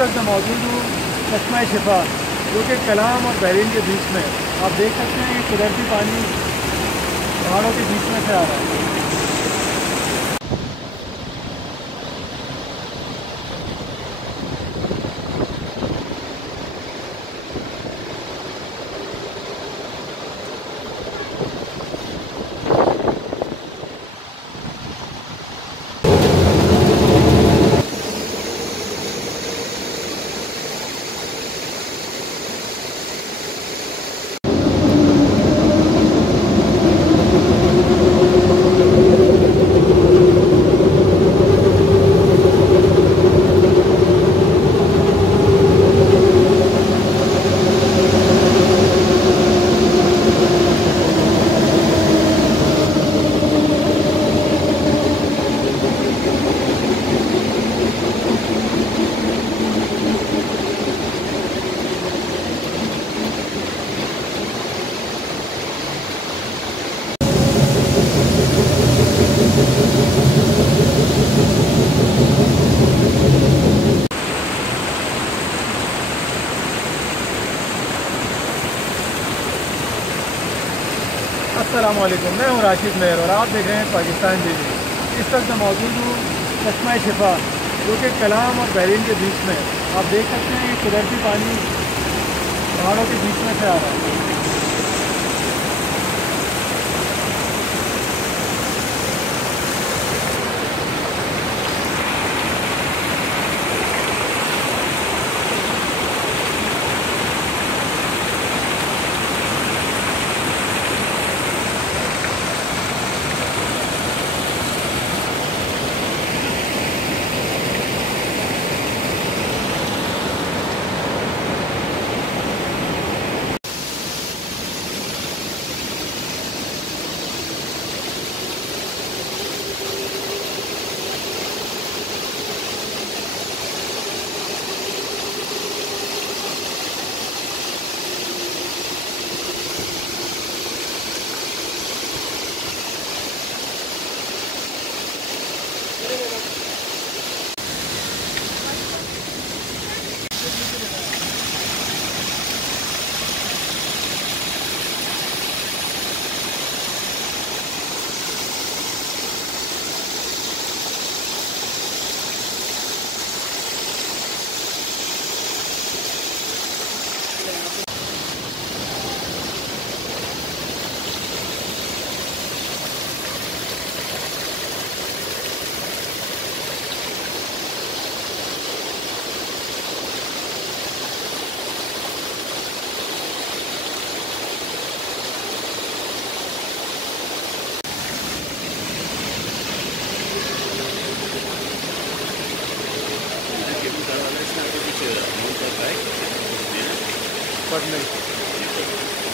वक्त मैं मौजूद हूँ चश्मा शिफा, जो कि कलाम और बहरीन के बीच में। आप देख सकते हैं कि कुदरती पानी पहाड़ों के बीच में से आ रहा है। अस्सलामुअलैकुम, मैं हूँ राशिद मेहर और आप देख रहे हैं पाकिस्तान टीवी। इस वक्त मैं मौजूद हूँ चश्मा शिफा, जो कि कलाम और बहरीन के बीच में। आप देख सकते हैं कि कुदरती पानी पहाड़ों के बीच में से आ रहा है। Ist natürlich montags weg, but नहीं